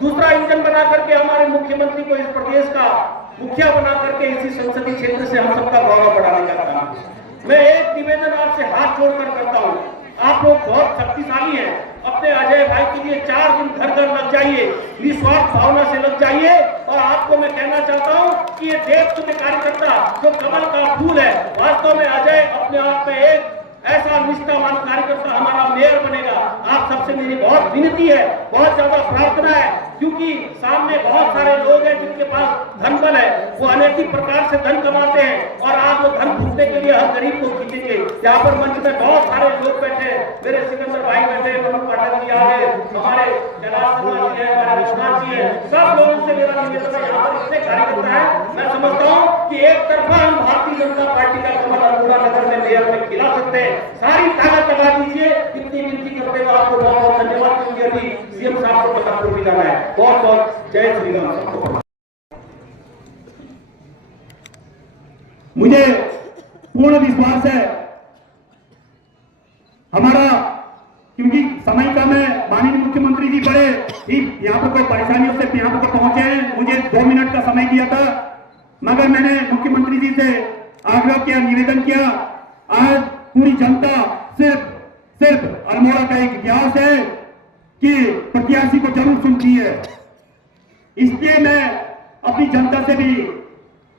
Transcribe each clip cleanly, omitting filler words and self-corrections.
दूसरा इंजन बना करके हमारे मुख्यमंत्री को इस प्रदेश का मुखिया बना करके इसी संसदीय क्षेत्र से हम सबका गौरव बढ़ाने का काम। मैं एक निवेदन आपसे हाथ जोड़कर करता हूँ, आप लोग बहुत शक्तिशाली हैं, अपने अजय भाई के लिए 4 दिन घर घर लग जाइए, निस्वार्थ भावना से लग जाइए। और आपको मैं कहना चाहता हूँ कि ये देशतुल्य कार्यकर्ता जो कमल का फूल है, वास्तव में अजय अपने आप में एक ऐसा निष्ठावान कार्यकर्ता हमारा मेयर बनेगा। आप सबसे मेरी बहुत विनती है, बहुत ज्यादा प्रार्थना है, क्योंकि सामने बहुत सारे लोग हैं जिनके पास धन बल है, वो अनेक प्रकार से धन कमाते हैं और आज वो धन भूखने के लिए हर गरीब को खींचेंगे। यहाँ पर मंच में बहुत सारे लोग बैठे, मेरे सिकंदर भाई बैठे, मनु पाठक जी आ गए, हमारे कैलाश शर्मा जी है, हमारे विश्वनाथ जी है, सब लोगों से मेरा निवेदन है, यहाँ पर इतने कार्यकर्ता है, मैं समझता हूँ कि एक तरफा हम भारतीय जनता पार्टी का कमल अल्मोड़ा नगर में मेयर में खिला सकते हैं, सारी ताकत लगा दीजिए। इतनी विनती करते हुए आपको बहुत बहुत धन्यवाद, क्योंकि अभी सीएम साहब को पता भी जाना है। बहुत बहुत जय श्री राम। मुझे पूर्ण विश्वास है हमारा, क्योंकि समय का मैं माननीय मुख्यमंत्री जी बड़े ही यहाँ पर कोई परेशानियों से यहाँ पर पहुंचे हैं, मुझे 2 मिनट का समय दिया था, मगर मैंने मुख्यमंत्री जी से आग्रह किया, निवेदन किया, आज पूरी जनता सिर्फ अल्मोड़ा का एक इतिहास है कि प्रत्याशी को जरूर सुनती है। इसलिए मैं अपनी जनता से भी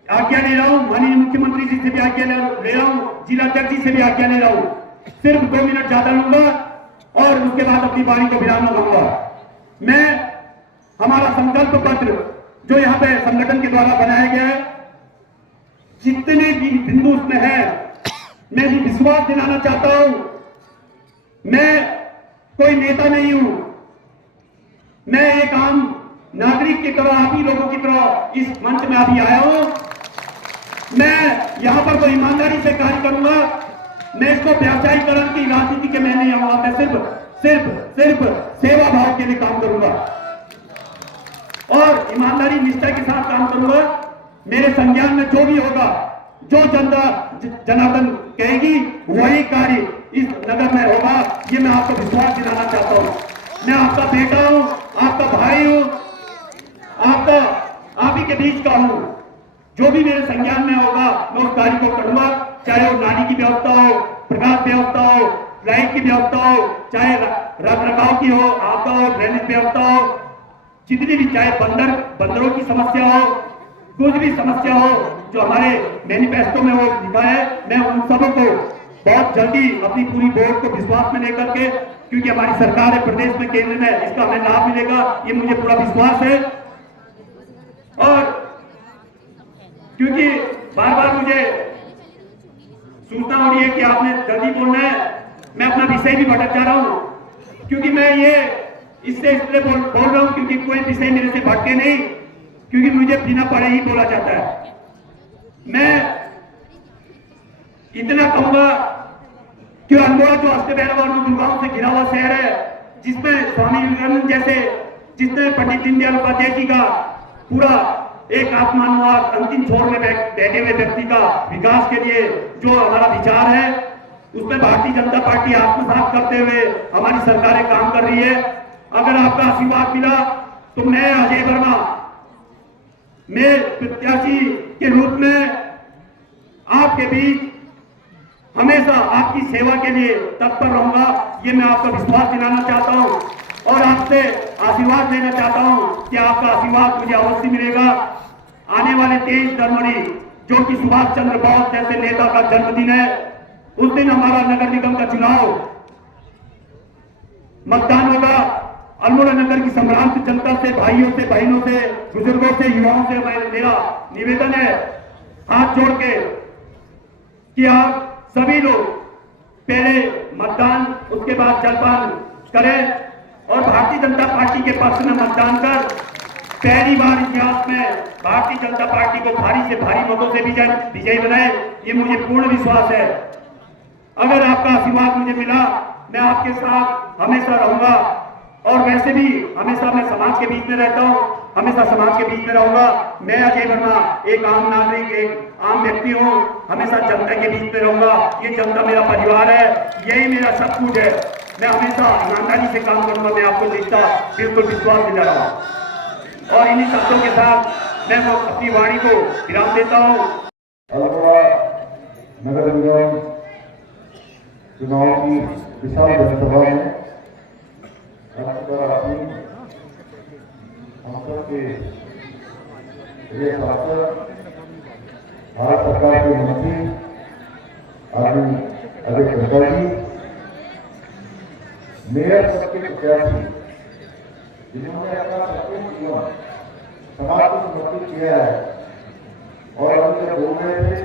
आज्ञा ले रहा हूं, माननीय मुख्यमंत्री जी से भी आज्ञा ले रहा हूं, जिलाध्यक्ष जी से भी आज्ञा ले रहा हूं, सिर्फ 2 मिनट ज्यादा लूंगा और उसके बाद अपनी बारी को विराम लगाऊंगा। मैं हमारा संकल्प पत्र जो यहाँ पे संगठन के द्वारा बनाया गया है, जितने भी बिंदु उसमें है, मैं भी विश्वास दिलाना चाहता हूं, मैं कोई नेता नहीं हूं, मैं एक आम नागरिक की तरह, आप ही लोगों की तरह इस मंच में अभी आया हूं। मैं यहां पर कोई ईमानदारी से कार्य करूंगा, मैं इसको व्यावसायीकरण की राजनीति के में नहीं आऊंगा, मैं सिर्फ सेवा भाव के लिए काम करूंगा और ईमानदारी निष्ठा के साथ काम करूंगा। मेरे संज्ञान में जो भी होगा, जो जनता जनार्दन कहेगी, वही कार्य इस नगर में होगा, ये मैं आपको विश्वास दिलाना चाहता हूं। मैं आपका बेटा हूं, आपका भाई हूं, आप ही के बीच का हूं। जो भी मेरे संज्ञान में होगा मैं उस कार्य को करूंगा, चाहे वो नाली की व्यवस्था हो, प्रकाश व्यवस्था हो, लाइट की व्यवस्था हो, चाहे रख रखाव की हो, आपदा हो, ड्रेनेज व्यवस्था हो, जितनी भी, चाहे बंदरों की समस्या हो, कुछ भी समस्या हो जो हमारे मैनिफेस्टो में वो लिखा है, मैं उन सबों को बहुत जल्दी अपनी पूरी बोर्ड को विश्वास में लेकर के, क्योंकि हमारी सरकार है प्रदेश में, केंद्र में, इसका हमें लाभ मिलेगा, ये मुझे पूरा विश्वास है। और क्योंकि बार बार मुझे सूचना हो रही है कि आपने जल्दी बोलना है, मैं अपना विषय भी भटक जा रहा हूं, क्योंकि मैं ये इसलिए बोल रहा हूं क्योंकि कोई विषय मेरे से भटके नहीं, क्योंकि मुझे बिना पढ़े ही बोला जाता है। मैं इतना कहूंगा कि अल्मोड़ा जो अष्टभैरव दुर्गाओं से घिरा हुआ शहर है, जिसमें स्वामी विवेकानंद जैसे, जिसने पंडित दीनदयाल उपाध्याय जी का पूरा एक आत्मानुवाद अंतिम छोर में बैठे हुए व्यक्ति का विकास के लिए जो हमारा विचार है, उसमें भारतीय जनता पार्टी आत्मसात करते हुए हमारी सरकारें काम कर रही है। अगर आपका आशीर्वाद मिला तो मैं अजय वर्मा, मैं प्रत्याशी के रूप में आपके बीच हमेशा आपकी सेवा के लिए तत्पर रहूंगा, ये मैं आपका विश्वास दिलाना चाहता हूं और आपसे आशीर्वाद लेना चाहता हूं कि आपका आशीर्वाद मुझे अवश्य मिलेगा। आने वाले 23 जनवरी, जो कि सुभाष चंद्र बोस जैसे नेता का जन्मदिन है, उस दिन हमारा नगर निगम का चुनाव मतदान होगा। अल्मोड़ा नगर की संभ्रांत जनता से, भाइयों से, बहनों से, बुजुर्गों से, युवाओं से मेरा निवेदन है, हाथ जोड़ के, कि आप सभी लोग पहले मतदान, उसके बाद जलपान करें और भारतीय जनता पार्टी के पक्ष में मतदान कर पहली बार इतिहास में भारतीय जनता पार्टी को भारी से भारी मतों से विजयी बनाए, ये मुझे पूर्ण विश्वास है। अगर आपका आशीर्वाद मुझे मिला, मैं आपके साथ हमेशा रहूंगा और वैसे भी हमेशा मैं समाज के बीच में रहता हूं, हमेशा समाज के बीच में रहूंगा। मैं अजय वर्मा एक आम नागरिक, एक आम व्यक्ति हूं, हमेशा जनता के बीच में रहूंगा। ये जनता मेरा परिवार है, यही मेरा सब कुछ है। मैं हमेशा ईमानदारी से काम करूंगा, मैं आपको निष्ठा बिल्कुल विश्वास दिला रहा हूं। और इन्हीं शब्दों के साथ मैं वो अपनी वाणी को विराम देता हूँ। अलगोड़ा नगर निगम चुनाव की विशाल जनसभा में हम सबके प्रिय सांसद, भारत सरकार के मंत्री आदि अजय खट्टर जी, मेयर सबके प्रत्याशी जिन्होंने अपना संपूर्ण जीवन समाज को समर्पित किया है और अभी जब बोल रहे थे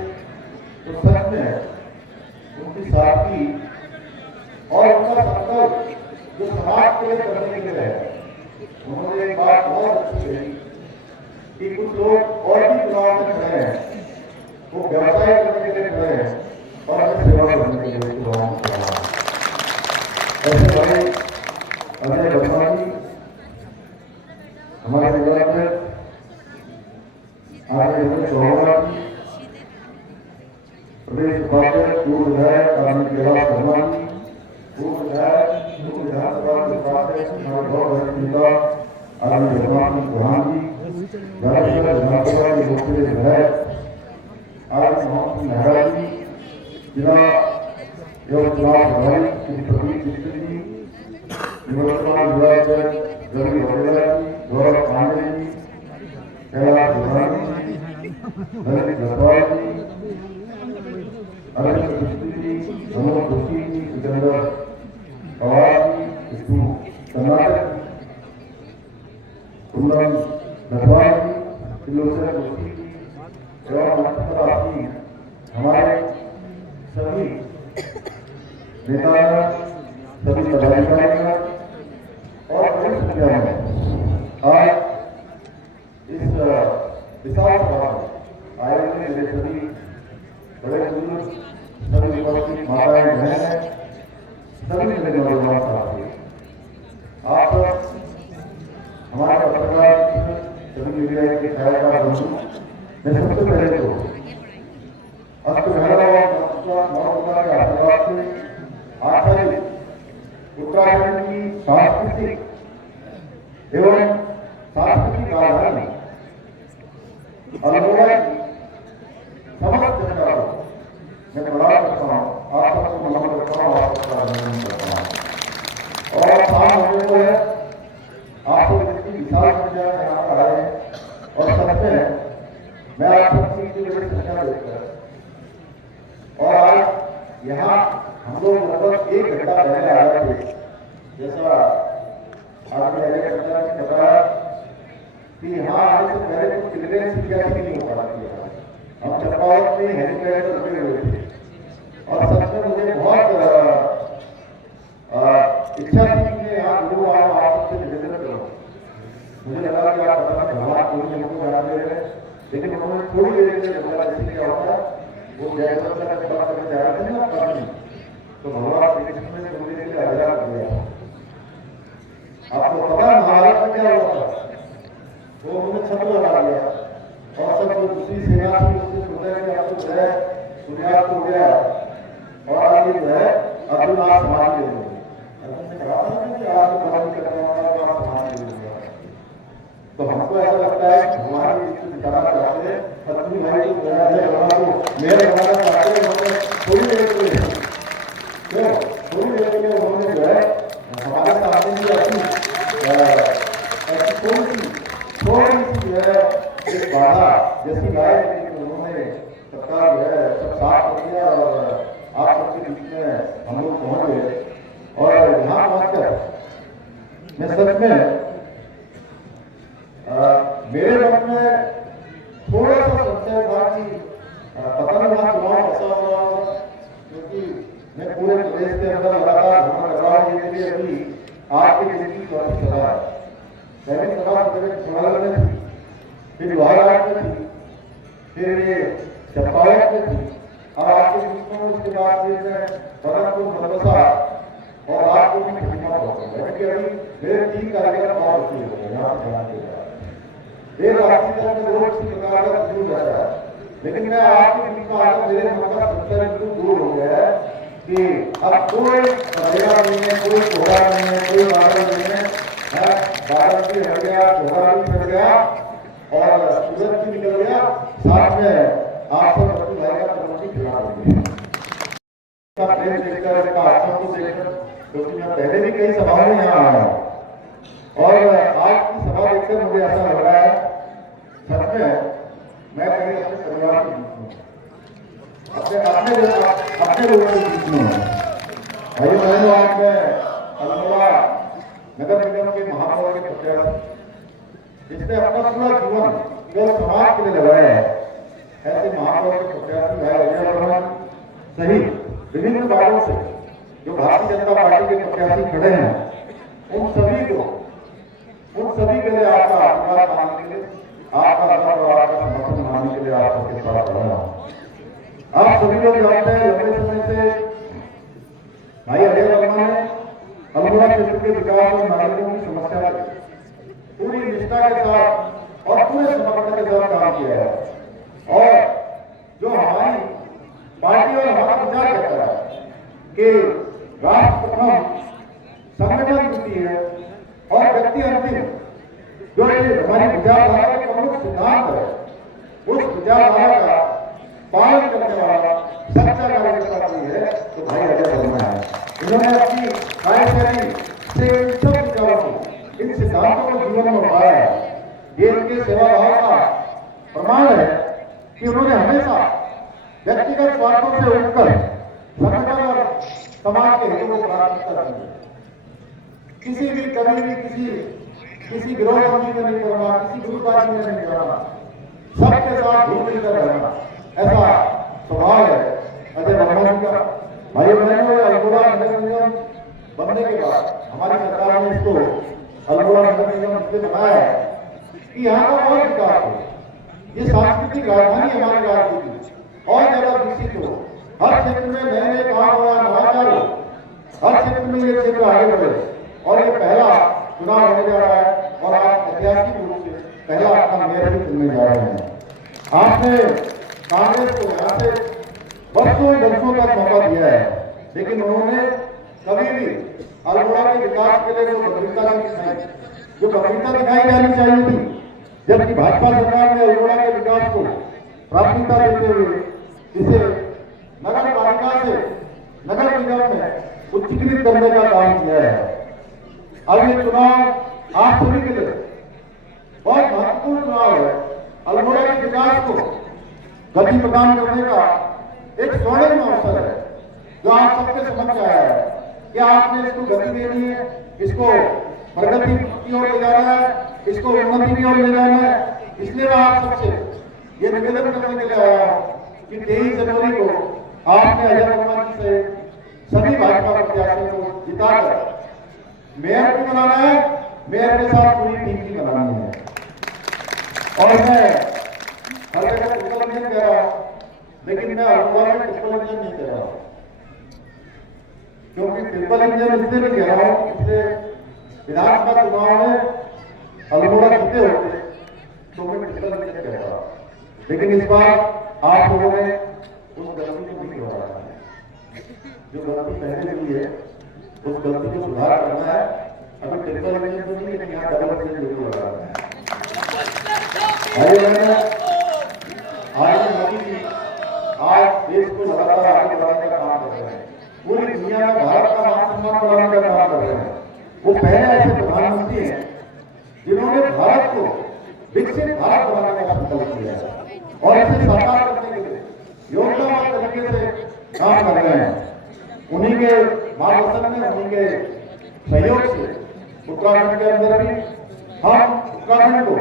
तो सच में उनकी सादगी और उनका संकल्प जो समाज के लिए करने के लिए है। उन्होंने एक बात बहुत अच्छी कही कि कुछ लोग और भी चुनाव में खड़े हैं, वो व्यवसाय करने के लिए खड़े हैं और हमें सेवा करने के लिए चुनाव में खड़े हैं। ऐसे भाई अजय वर्मा जी हमारे विधायक में आगे चौहान जी, प्रदेश उपाध्यक्ष पूर्व विधायक आदमी कैलाश वर्मा जी, पूर्व विधायक पूर्व विधानसभा के उपाध्यक्ष हमारे बहुत बड़े नेता आदमी रघुनाथ चौहान जी, झारखंड विधानसभा के लोकप्रिय विधायक आदमी मोहन सिंह मेहरा जी, जिला एवं चुनाव प्रभारी श्री प्रदीप मिश्र जी, निवर्तमान विधायक रवि वडेला जी, गौरव पांडे जी, कैलाश वर्मा जी, ललित गढ़वाल जी, अरविंद मिस्त्री जी, मनोज जोशी जी, सिकंदर पवार जी, विष्णु कर्नाटक, कुंदन गढ़वाल जी, त्रिलोचन जोशी जी एवं मंत्री हमारे सभी नेता, सभी पदाधिकारी और बड़ी संख्या में आज इस विशाल सभा में आए हुए मेरे सभी बड़े बुजुर्ग, सभी उपस्थित माताएं बहनें, सभी मेरे नौजवान साथी, आप हमारे पत्रकार सभी मीडिया के छायाकार बंधु, मैं सबसे पहले तो अष्टभैरव और नवदुर्गा के आशीर्वाद से आखिर उत्तराखंड की सांस्कृतिक एवं सांस्कृतिक राजधानी अलगोड़ा की समस्त जनता को मैं प्रणाम करता हूँ, आप सबको नमन करता हूँ, आप सबका अभिनंदन करता हूँ। और शाम होने को है, आप लोग इतनी विशाल संख्या में यहाँ पर आए और सच में मैं आप सबकी इतनी बड़ी संख्या देखकर और आज यहाँ हम लोग लगभग 1 घंटा पहले आ गए थे, जैसा आपने अजय खट्टर ने बताया कि यहाँ आने से पहले कुछ क्लियरेंस की नहीं हो पा रही है। हम चंपावत में हेलीपैड पर रुके हुए थे और सच में मुझे बहुत इच्छा थी कि यहाँ गुरु आप सबसे निवेदन करो। मुझे लगा कि आप पता नहीं भगवान कोई हमको जान दे रहे, लेकिन उन्होंने थोड़ी देर के लिए बोला जैसे क्या होता वो जयपुर से बात करने जा रहे थे ना पानी, तो भगवान श्री कृष्ण ने थोड़ी देर के लिए आजाद कर दिया। आपको पता है महाभारत में क्या हुआ था? वो उन्होंने छत्र लगा दिया और सब जो दूसरी सेना थी उससे सोचा कि आपको जो है सूर्यास्त हो गया और आगे जो है अर्जुन आप समाज ले लेंगे। अर्जुन ने कहा था कि आप समाज करने वाला तो आप समाज ले लेंगे। तो हमको ऐसा लगता है कि भगवान इसको दिखाना चाहते हैं, पत्नी भाई को जो है को मेरे बनाना चाहते हैं। उन्होंने थोड़ी देर के लिए थोड़ी देर के लिए उन्होंने जो है हमारे सामने भी ऐसी थोड़ी सी जो है एक बाधा जैसी लाए, लेकिन उन्होंने सबका जो है सब साफ कर दिया और आप सबके बीच में हम लोग पहुंच गए। और यहाँ पहुंचकर मैं सच में मेरे मन में थोड़ा सा संशय था कि पता नहीं वहाँ चुनाव कैसा होगा, क्योंकि मैं पूरे प्रदेश के अंदर लगातार भ्रमण कर रहा हूँ। ये मेरी अभी आपकी जिंदगी चौथी सभा है। पहली सभा सोनागढ़ में थी, फिर लोहाघाट में थी, फिर ये चंपावत में थी, अब आपके बीच में उसके बाद बदरपुर मदरसा और आपको भी खटीमा पहुंचा। क्योंकि अभी मेरे 3 कार्यक्रम और हो गए यहाँ से जाने के बाद एक राशि तक में रोज किसी प्रकार का दूर रहता है, लेकिन मैं आपके बीच में आकर मेरे मन का संशय बिल्कुल दूर हो गया है कि अब कोई अंधेरा नहीं है, कोई कोहरा नहीं है, कोई बादल नहीं है, बादल भी हट गया, कोहरा भी हट गया और सूरज भी निकल गया, साथ में आप सब बच्चों भाई का प्रवृत्ति खिला देंगे का प्रेम देखकर, इसका आश्रम को देखकर, क्योंकि मैं पहले भी कई सभाओं में यहाँ आया हूँ और आज की सभा देखकर मुझे ऐसा लग रहा है सच में मैं कहीं अपने परिवार के बीच में अपने लोगों के बीच में हूँ। भाई बहनों, आज मैं अल्मोड़ा नगर निगम के महापौर के प्रत्याशी, जिसने अपना पूरा जीवन केवल समाज के लिए लगाया है, ऐसे महापौर के प्रत्याशी भाई अजय वर्मा सहित विभिन्न वार्डों से जो भारतीय जनता पार्टी के प्रत्याशी खड़े हैं, उन सभी के लिए आपका आशीर्वाद मांगने के लिए, आपका आदर और आपका समर्थन मांगने के लिए आप सबके पास खड़ा हूं। आप सभी लोग जानते हैं लंबे समय से भाई अजय वर्मा ने अल्मोड़ा क्षेत्र के विकास और नागरिकों की समस्या पूरी निष्ठा के साथ और पूरे समर्पण के साथ काम किया है और जो हमारी पार्टी और हमारा विचार कहता है कि राष्ट्र प्रथम, संगठन द्वितीय है और व्यक्ति अंतिम, जो हमारी विचारधारा का प्रमुख सिद्धांत है, उस विचारधारा का पालन करने वाला सच्चा कार्यकर्ता कोई है तो भाई अजय वर्मा है। इन्होंने अपनी कार्यशैली से इन सब विचारों को, इन सिद्धांतों को जीवन में उतारा है। ये इनके सेवा भाव का प्रमाण है कि उन्होंने हमेशा व्यक्तिगत स्वार्थों से उठकर संगठन और समाज के हितों को प्राथमिकता दी है। किसी भी कभी भी किसी गिरोहबंदी में नहीं करना, किसी गुटबाजी में नहीं करना, सबके साथ घुल मिलकर रहना, ऐसा स्वभाव है अजय वर्मा जी का। भाई बहनों, अल्मोड़ा नगर निगम बनने के बाद हमारी सरकार ने इसको अल्मोड़ा नगर निगम इसलिए बनाया है कि यहाँ का और विकास हो, ये सांस्कृतिक राजधानी हमारी राज्य की और ज्यादा विकसित हो, हर क्षेत्र में नए नए काम हो, नवाचार हो, हर क्षेत्र में ये क्षेत्र आगे बढ़े। और ये पहला चुनाव होने जा रहा है और आप ऐतिहासिक रूप से पहला अपना मेयर भी चुनने जा रहे हैं। आपने कांग्रेस को यहाँ से वर्षों तक मौका दिया है, लेकिन उन्होंने कभी भी अल्मोड़ा के विकास के लिए जो गंभीरता दिखाई जानी चाहिए थी, जबकि भाजपा सरकार ने अल्मोड़ा के विकास को प्राथमिकता देते हुए इसे नगर पालिका से नगर निगम में उच्चीकृत करने का काम किया है। अब ये चुनाव आप सभी के लिए बहुत महत्वपूर्ण चुनाव है। अल्मोड़ा के विकास को गति प्रदान करने का एक स्वर्णिम अवसर है जो आप सबके समझ आया है कि आपने इसको गति देनी है, इसको प्रगति की ओर ले जाना है, इसको उन्नति की ओर ले जाना है। इसलिए मैं आप सबसे ये निवेदन करने के लिए आया हूँ कि 23 जनवरी को आपने अजय वर्मा जी से सभी भाजपा प्रत्याशियों को जिताकर मेयर भी बनाना है, मेयर के साथ पूरी टीम भी बनानी है। और मैं हर जगह ट्रिपल इंजन कह रहा हूँ, लेकिन मैं अल्मोड़ा में ट्रिपल इंजन नहीं कह रहा हूँ, क्योंकि ट्रिपल इंजन इसलिए नहीं कह रहा हूँ, इसलिए विधानसभा चुनाव में अल्मोड़ा जीते होते तो मैं ट्रिपल इंजन कह रहा हूँ, लेकिन इस बार आप लोगों ने उस गलती को नहीं दोहराना है। जो गलती पहले हुई है उस गलती को सुधार करना है। अभी ट्रिपल इंजन तो नहीं, लेकिन यहाँ डबल इंजन जरूर लगाना है। आज मोदी जी आज देश को लगातार आगे बढ़ाने का काम कर रहे हैं, पूरी दुनिया में भारत का मान सम्मान बढ़ाने का काम कर रहे हैं। वो पहले ऐसे प्रधानमंत्री हैं जिन्होंने भारत को विकसित भारत बनाने का संकल्प किया है और इसे साकार करने के लिए योजनाबद्ध तरीके से काम कर रहे हैं। उन्हीं के मार्गदर्शन में, उन्हीं के सहयोग से उत्तराखंड के अंदर भी हम उत्तराखंड को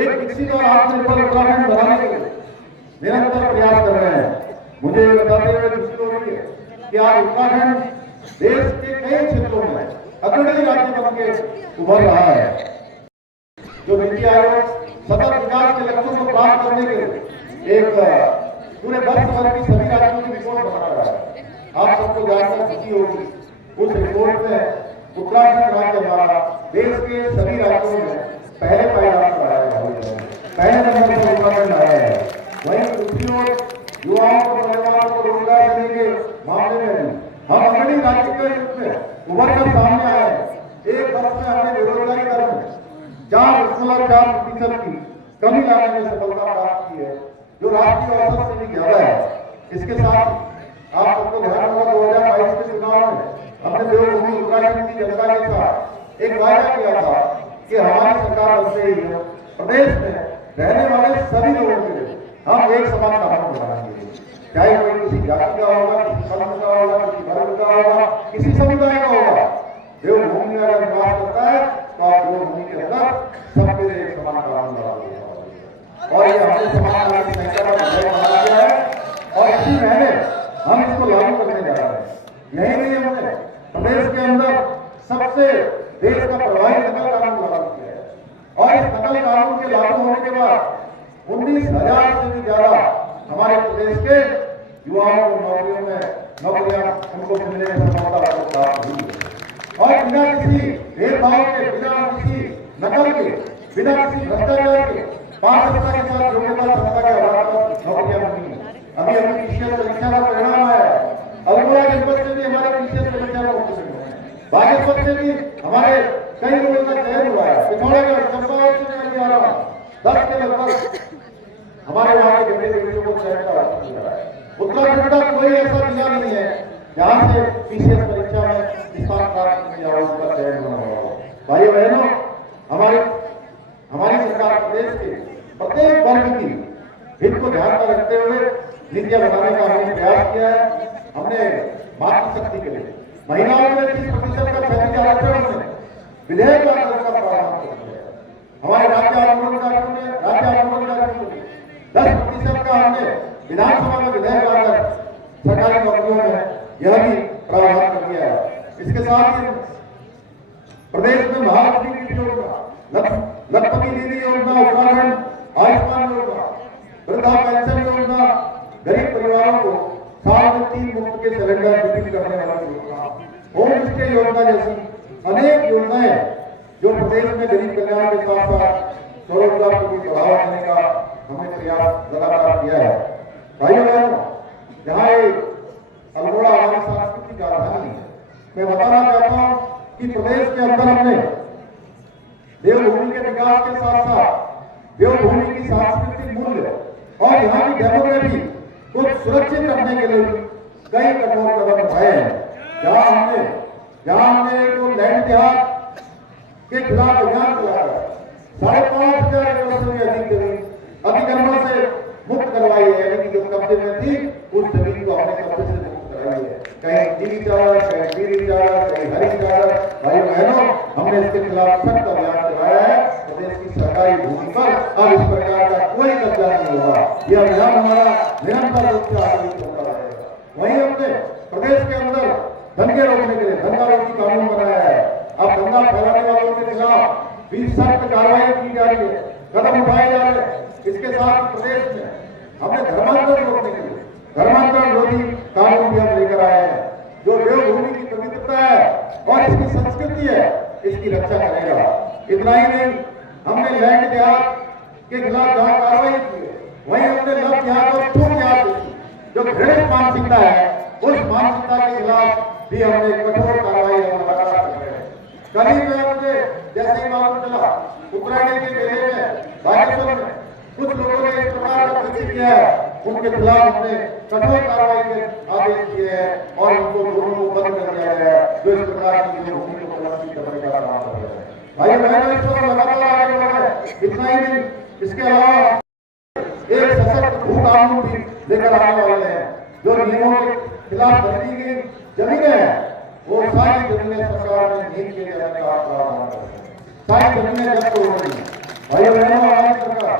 एक विकसित और आत्मनिर्भर उत्तराखंड बनाने के लिए निरंतर प्रयास कर रहे हैं। मुझे ये बताते हुए खुशी हो रही है कि आज उत्तराखंड देश के कई क्षेत्रों में अग्रणी राज्य बन के उभर रहा है। जो नीति आयोग सतत विकास के लक्ष्यों को प्राप्त करने के लिए एक पूरे 10 वर्ष की सभी राज्यों की रिपोर्ट बना रहा है। आप सबको जानकर खुशी होगी, उस रिपोर्ट में उत्तराखंड राज्य हमारा देश के सभी राज्यों में पहले पायदान पर आया है, पहले नंबर पर उत्तराखंड आया है। वहीं दूसरी ओर युवाओं को, नौजवानों को रोजगार देने के मामले में भी हम अग्रणी राज्य के रूप में उभर कर सामने आए हैं। एक वर्ष में हमने बेरोजगारी दर में 4.6 0.4% की कमी लाने में सफलता प्राप्त की है, जो राष्ट्रीय औसत से भी ज्यादा है। इसके साथ आप सबको ध्यान होगा 2022 के चुनाव में हमने देवभूमि उत्तराखंड की जनता के साथ एक वायदा किया था कि हमारी सरकार बनते ही प्रदेश में रहने वाले सभी लोगों के लिए हम एक समान कानून बनाएंगे, चाहे कोई किसी जाति का होगा, किसी पंथ का होगा, किसी वर्ग का होगा, किसी समुदाय का होगा। देवभूमि में अगर निवास करता है तो आप देवभूमि के अंदर सबके लिए एक समान कानून लगाएंगे। और ये हमने समान कानून संहिता का विषय बना दिया है और इसी महीने हम इसको लागू करने जा रहे हैं। यही नहीं, हमने प्रदेश के अंदर सबसे देश का प्रभावी नकल कानून लागू किया है और इस नकल कानून के लागू होने के बाद 19,000 से भी ज्यादा हमारे प्रदेश के युवाओं को नौकरियां उनको मिलने में सफलता प्राप्त हुई है। और बिना किसी भेदभाव के, बिना किसी नकल के, बिना किसी भ्रष्टाचार के, पारदर्शिता के साथ योग्यता क्षमता के आधार पर नौकरियां मिली हैं। अभी हमें टीचर परीक्षा का परिणाम आया है। अल्मोड़ा जनपद से भी हमारे टीचर परीक्षा में उत्तीर्ण हुए हैं। बागेश्वर से भी हमारे कई लोगों का चयन हुआ है। पिथौरागढ़, चंपावत से मैं आ रहा हूँ, 10 के लगभग हमारे वहाँ के बेटे बेटियों को चयन का हुआ है। उत्तराखंड का कोई ऐसा जिला नहीं है जहाँ से पीसीएस परीक्षा में स्थान प्राप्त करने जाओ उसका चयन होना होगा। भाई बहनों, हमारी सरकार प्रदेश के प्रत्येक वर्ग की हित को ध्यान में रखते हुए नीतियां बनाने का हमने प्रयास किया है। हमने मातृशक्ति के लिए महिलाओं के 30% का क्षैतिज आरक्षण में विधेयक लाकर उसका प्रावधान कर दिया है। हमारे राज्य आंदोलन में 10% का हमने विधानसभा में विधेयक लाकर सरकारी नौकरियों में यह भी प्रावधान कर दिया है। इसके साथ ही प्रदेश में महालक्ष्मी योजना, लखपति दीदी योजना, उत्तराखंड आयुष्मान योजना, वृद्धा पेंशन योजना, गरीब परिवारों को साल में 3 मुफ्त के सिलेंडर वितरित करने वाली योजना, होम स्टे योजना जैसी अनेक योजनाएं जो प्रदेश में गरीब कल्याण के साथ साथ स्वरोजगार को भी बढ़ावा देने का हमने प्रयास लगातार किया है। भाइयों बहनों, जहाँ अल्मोड़ा हमारी सांस्कृतिक राजधानी है, मैं बताना चाहता हूँ कि प्रदेश के अंदर हमने देवभूमि के विकास के साथ साथ देवभूमि की सांस्कृतिक मूल्य और यहाँ की डेमोग्राफी को सुरक्षित रखने के लिए कई कठोर कदम उठाए हैं। जहाँ हमने लैंड जिहाद के खिलाफ अभियान चलाया, 5,500 एकड़ से भी अधिक जमीन अतिक्रमण से मुक्त करवाई है, यानी कि जो कब्जे में थी उस जमीन को हमने कब्जे से मुक्त करवाई है। कहीं नीली चादर, कहीं पीली चादर, कहीं हरी चादर। भाई बहनों, हमने इसके खिलाफ सख्त अभियान चलाया है। प्रदेश की सरकारी भूमि पर अब इस प्रकार का कोई कब्जा नहीं होगा। यह अभियान हमारा निरंतर रूप से आगे चलता रहेगा। वहीं हमने प्रदेश के अंदर दंगे रोकने के लिए दंगा रोधी कानून बनाया है। अब दंगा फैलाने वालों के खिलाफ भी सख्त कार्रवाई की जा रही है, कदम उठाए जा रहे हैं। इसके साथ प्रदेश में हमने धर्मांतरण रोकने के लिए धर्मांतरण रोधी कानून भी हम लेकर आए हैं, जो देवभूमि की पवित्रता है और इसकी संस्कृति है, इसकी रक्षा करेगा। इतना ही नहीं, हमने लैंड जिहाद के खिलाफ जहां कार्रवाई की है, वहीं हमने लव जिहाद और खून जिहाद जो घृणित मानसिकता है, उस मानसिकता के खिलाफ भी हमने कठोर कार्रवाई लगातार कर रहे हैं। कल ही में मुझे जैसे ही मालूम चला, उत्तरायण के मेले में बागेश्वर में कुछ लोगों ने इस प्रकार का कृत्य किया है, उनके खिलाफ हमने कठोर कार्रवाई के आदेश दिए हैं और उनको दोनों को बंद कर दिया गया है, जो इस प्रकार की भूमि को प्रदर्शित करने का काम कर रहे हैं। भाई बहनों, इस पर लगातार आगे बढ़ रहे हैं। इतना ही नहीं, इसके अलावा एक सशक्त भू कानून भी लेकर आने वाले हैं, जो नियमों के खिलाफ बनी गई जमीनें हैं, वो सारी जमीनें सरकार में नहीं किए जाने का प्रावधान करते हैं। सारी जमीनें जब्त हो रही हैं। भाई बहनों, हमारी सरकार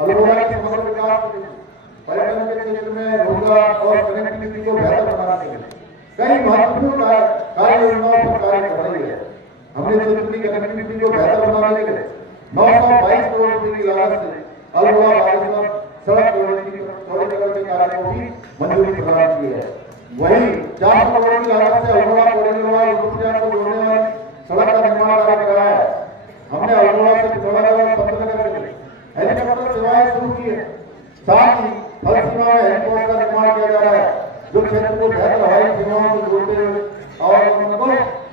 अल्मोड़ा के समग्र विकास के लिए, पर्यटन के क्षेत्र में रोजगार और कनेक्टिविटी को बेहतर बनाने के लिए कई महत्वपूर्ण कार्य योजनाओं पर कार्य कर रही है। हमने क्षेत्र की कनेक्टिविटी को बेहतर बनाने के लिए 922 करोड़ रुपए की लागत से अल्मोड़ा बागेश्वर सड़क चौड़ीकरण के कार्य को भी मंजूरी प्रदान की है। वहीं 400 करोड़ की लागत से अल्मोड़ा कोडरमाल को जोड़ने वाली सड़क का निर्माण कार्य कराया है। हमने अल्मोड़ा से पिथौरागढ़ पंतनगर के लिए हेलीकॉप्टर सेवाएं शुरू की है। साथ ही हर सीमा में हेलीपोर्ट का निर्माण किया जा रहा है, जो क्षेत्र को बेहतर हवाई सेवाओं से जोड़ते हुए आवागमन को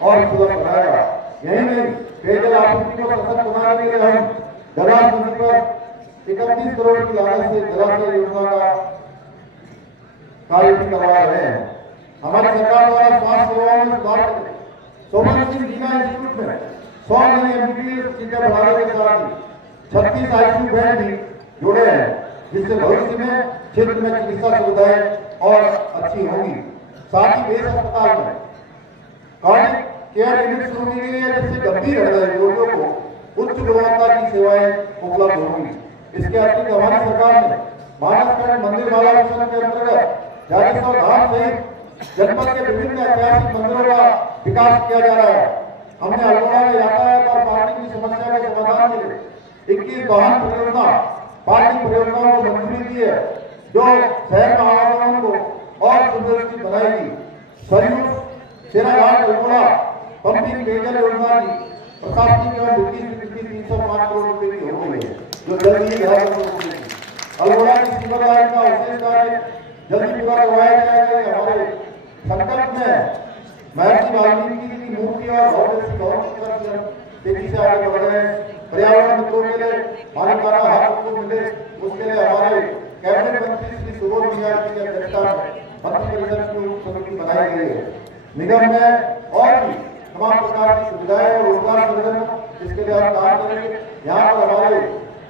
और सुलभ बनाएगा। यही नहीं, पेयजल आपूर्ति को सशक्त बनाने के लिए हम गलास नदी पर 31 करोड़ की लागत से जलाशय योजना का कार्य भी करवा रहे हैं। हमारी सरकार द्वारा स्वास्थ्य सेवाओं में सुधार करके सोमन सिंह जीना इंस्टीट्यूट में 100 नई एमबीबीएस सीटें बढ़ाने के साथ ही 36 आईसीयू बेड भी जोड़े हैं, जिससे भविष्य में क्षेत्र में चिकित्सा सुविधाएं और अच्छी होंगी। साथ ही बेस अस्पताल में कार्डियक केयर यूनिट शुरू की गई है, जिससे गंभीर हृदय रोगियों को उच्च गुणवत्ता की सेवाएं उपलब्ध होंगी। इसके अतिरिक्त हमारी सरकार ने मानसखंड मंदिर माला मिशन के अंतर्गत जागेश्वर धाम सहित जनपद के विभिन्न ऐतिहासिक मंदिरों का विकास किया जा रहा है। हमने अल्मोड़ा में यातायात और पार्किंग की समस्या के समाधान के लिए 21 वाहन परियोजना पार्किंग परियोजनाओं को मंजूरी दी है, जो शहर में आवागमन को और सुव्यवस्थित बनाएगी। सरयू सेनाघाट अल्मोड़ा पंपिंग पेयजल योजना की प्रशासनिक एवं वित्तीय स्वीकृति 305 करोड़ रुपए की हो गई है, जो जल्द ही अल्मोड़ा की सीवर लाइन का अवशेष कार्य जल्दी पूरा करवाया जाएगा। हमारे संकल्प में महर्षि वाल्मीकि की मूर्ति और भव्य गौरव की तरफ तेजी से आगे बढ़ रहे हैं। पर्यावरण मित्रों के लिए मानवता हक को मिले, उसके लिए हमारे कैबिनेट मंत्री श्री सुबोध मियां जी की अध्यक्षता में मंत्रिपरिषद की उप समिति बनाई गई है। निगम में और भी तमाम प्रकार की सुविधाएं और रोजगार सृजन, इसके लिए हम काम करेंगे। यहाँ पर हमारे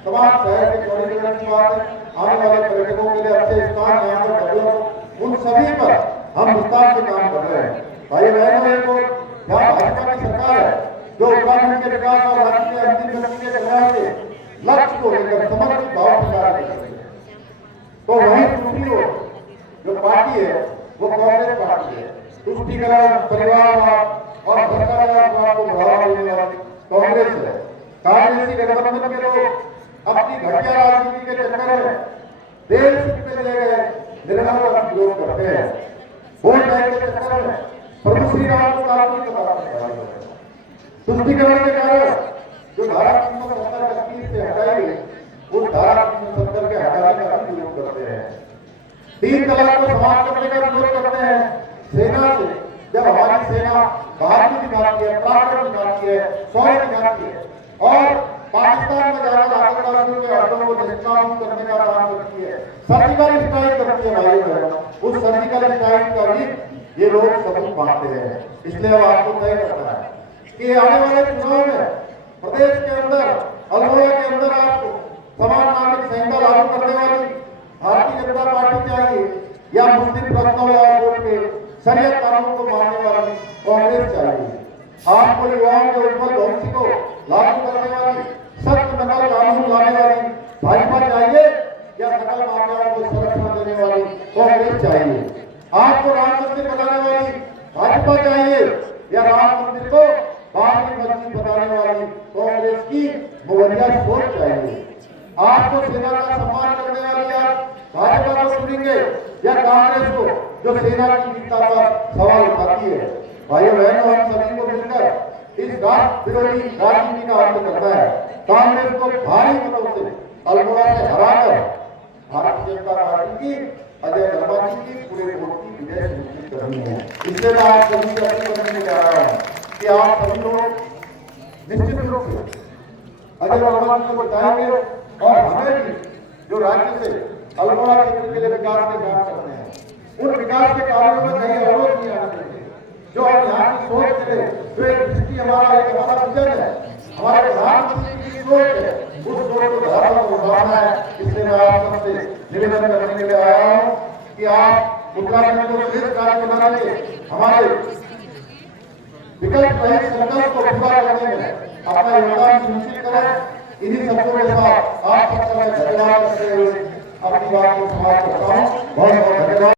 तमाम शहर के चौड़ीकरण की बात है, आने वाले पर्यटकों के लिए अच्छे स्थान यहाँ पर डेवलप, उन सभी पर हम विस्तार से काम कर रहे हैं। भाई बहनों, को यहाँ भाजपा की सरकार है जो उत्तराखंड के विकास और राज्य के अंतिम व्यक्ति के कल्याण के लक्ष्य को लेकर समर्पित भाव से कार्य कर रही है। तो वही दूसरी ओर जो पार्टी है वो कांग्रेस पार्टी है। तुष्टीकरण, परिवारवाद और भ्रष्टाचार को बढ़ावा देने वाली कांग्रेस है। कांग्रेसी गठबंधन के लोग अपनी घटिया राजनीति के चक्कर में देश में ले गए निर्णयों का विरोध करते हैं। वोट बैंक के चक्कर में प्रभु श्री राम को कानूनी बताते हैं। तुष्टीकरण के कारण जो धारा 370 से हटाई गई, उस धारा 370 के हटाने का विरोध करते हैं। 3 तलाक को समाप्त करने का विरोध करते हैं। सेना से जब हमारी सेना बहादुरी दिखाती है, पराक्रम दिखाती है, शौर्य दिखाती है और पाकिस्तान में जाकर आतंकवादियों के अड्डों को निष्कासित करने का काम करती है, सर्जिकल स्ट्राइक करती है भाइयों बहनों, उस सर्जिकल स्ट्राइक का भी ये लोग सबूत मांगते हैं। इसलिए अब आपको तय करना है कि आने वाले चुनाव में प्रदेश के अंदर, अल्मोड़ा के अंदर आपको समान नागरिक संहिता लागू करने वाली भारतीय जनता पार्टी चाहिए या मुस्लिम प्रश्नों वोट के शरीयत कानून को मानने वाली कांग्रेस चाहिए। आपको युवाओं के उज्जवल भविष्य को लागू करने वाली सख्त नकल कानून लाने वाली भाजपा चाहिए या नकल माफियाओं को संरक्षण देने वाली कांग्रेस चाहिए। आपको राम मंदिर बनाने वाली भाजपा चाहिए या राम मंदिर को बाबरी मस्जिद बनाने वाली कांग्रेस की मुगलिया सोच चाहिए। आपको सेना का सम्मान करने वाली आप भाजपा को चुनेंगे या कांग्रेस को जो सेना की वीरता पर सवाल उठाती है। भाइयों बहनों, हम सभी को मिलकर इस राष्ट्र विरोधी राजनीति का अंत करना है। कांग्रेस को भारी मतों से अल्मोड़ा से हराकर भारतीय जनता पार्टी की अजय वर्मा जी की पूरे वोट की विजय सुनिश्चित करनी है। इसलिए मैं आप सभी से अपील करने जा रहा हूँ कि आप सभी लोग निश्चित रूप से अजय वर्मा जी को बताएंगे और हमें भी जो राज्य से अल्मोड़ा क्षेत्र के लिए विकास के काम करते हैं, उन विकास के कार्यों में कहीं अवरोध नहीं आना चाहिए। जो हम यहाँ की सोच चले, जो एक दृष्टि हमारा विजन है, हमारे प्रधानमंत्री की सोच है, उस सोच को धारा को उठाना है। इसलिए मैं आप सबसे निवेदन करने के लिए आया हूँ कि आप उत्तराखंड को श्रेष्ठ राज्य बनाने के हमारे विकल्प रहित संकल्प को पूरा करने में अपना योगदान सुनिश्चित करें। इन्हीं शब्दों के साथ आप सबका मैं धन्यवाद करते हुए अपनी बात को समाप्त करता हूँ। बहुत बहुत धन्यवाद।